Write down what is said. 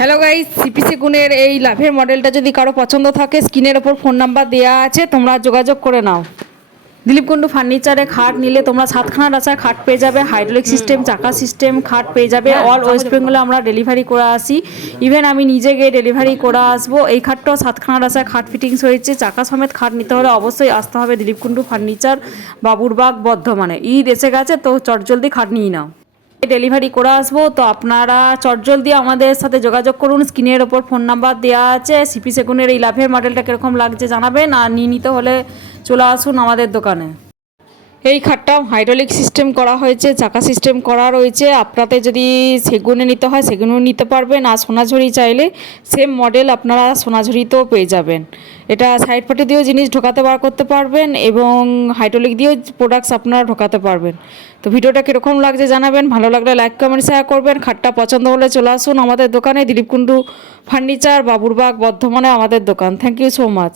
Hello guys, CPC গুণের এই লাভের মডেলটা যদি কারো পছন্দ থাকে স্ক্রিনের ওপর ফোন নাম্বার দেওয়া আছে, তোমরা যোগাযোগ করে নাও। দিলীপ কুণ্ডু ফার্নিচারে খাট নিলে তোমরা 7খানা রাস্তায় খাট পেয়ে যাবে, হাইড্রোলিক সিস্টেম, চাকা সিস্টেম খাট পেয়ে যাবে। অল ওয়েস্ট বেঙ্গলে আমরা ডেলিভারি করে আসি, ইভেন আমি নিজে গিয়ে ডেলিভারি করে আসবো। এই খাটটাও 7খানা রাস্তায় খাট ফিটিংস হয়েছে। চাকা সমেত খাট নিতে হলে অবশ্যই আসতে হবে দিলীপ কুণ্ডু ফার্নিচার, বাবুরবাগ, বর্ধমানে। ঈদ এসে গেছে তো চটজলদি খাট নিয়ে নাও, ডেলিভারি করে আসবো। তো আপনারা চটজলদি আমাদের সাথে যোগাযোগ করুন, স্ক্রিনের ওপর ফোন নাম্বার দেওয়া আছে। সিপি সেগুনের এই লাভের মডেলটা কীরকম লাগছে জানাবেন, আর নিয়ে নিতে হলে চলে আসুন আমাদের দোকানে। এই খাটটা হাইড্রোলিক সিস্টেম করা হয়েছে, চাকা সিস্টেম করা রয়েছে। আপনাদের যদি সেগুনে নিতে হয় সেগুনেও নিতে পারবেন, আর সোনাঝুরি চাইলে সেম মডেল আপনারা সোনাঝুরিতেও পেয়ে যাবেন। এটা সাইড পার্টি দিয়েও জিনিস ঢোকাতে বার করতে পারবেন এবং হাইড্রোলিক দিয়েও প্রোডাক্টস আপনারা ঢোকাতে পারবেন। তো ভিডিওটা কীরকম লাগছে জানাবেন, ভালো লাগলে লাইক কমেন্ট শেয়ার করবেন। খাটটা পছন্দ হলে চলে আসুন আমাদের দোকানে, দিলীপ কুণ্ডু ফার্নিচার, বাবুরবাগ, বর্ধমানে আমাদের দোকান। Thank you so much.